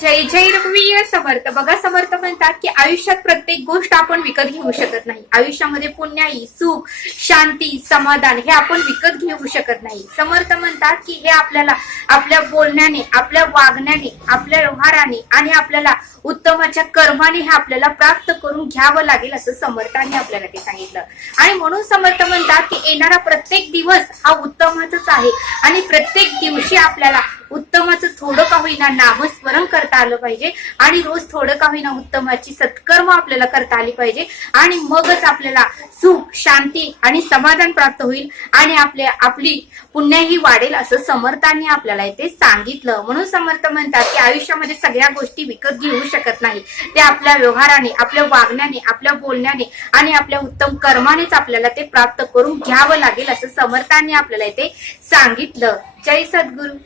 जय जय रघुवीर समर्थ. बघा, समर्थ म्हणतात की आयुष्यात प्रत्येक गोष्ट आपण विकत घेऊ शकत नाही. आयुष्यामध्ये पुण्याई, सुख, शांती, समाधान हे आपण विकत घेऊ शकत नाही. समर्थ म्हणतात की हे आपल्याला आपल्या बोलण्याने, आपल्या वागण्याने, आपल्या व्यवहाराने आणि आपल्याला उत्तमाच्या कर्माने हे आपल्याला प्राप्त करून घ्यावं लागेल असं समर्थांनी आपल्याला ते सांगितलं. आणि म्हणून समर्थ म्हणतात की येणारा प्रत्येक दिवस हा उत्तमाचाच आहे आणि प्रत्येक दिवशी आपल्याला उत्तमाचं थोडं का होईना नामस्मरण करता आलं पाहिजे आणि रोज थोडं का होईना उत्तमाची सत्कर्म आपल्याला करता आली पाहिजे आणि मगच आपल्याला सुख, शांती आणि समाधान प्राप्त होईल आणि आपली पुण्यही वाढेल असं समर्थांनी आपल्याला इथे सांगितलं. म्हणून समर्थ म्हणतात की आयुष्यामध्ये सगळ्या गोष्टी विकत घेऊ शकत नाही. ते आपल्या व्यवहाराने, आपल्या वागण्याने, आपल्या बोलण्याने आणि आपल्या उत्तम कर्मानेच आपल्याला ते प्राप्त करून घ्यावं लागेल असं समर्थांनी आपल्याला इथे सांगितलं. जय सद्गुरू.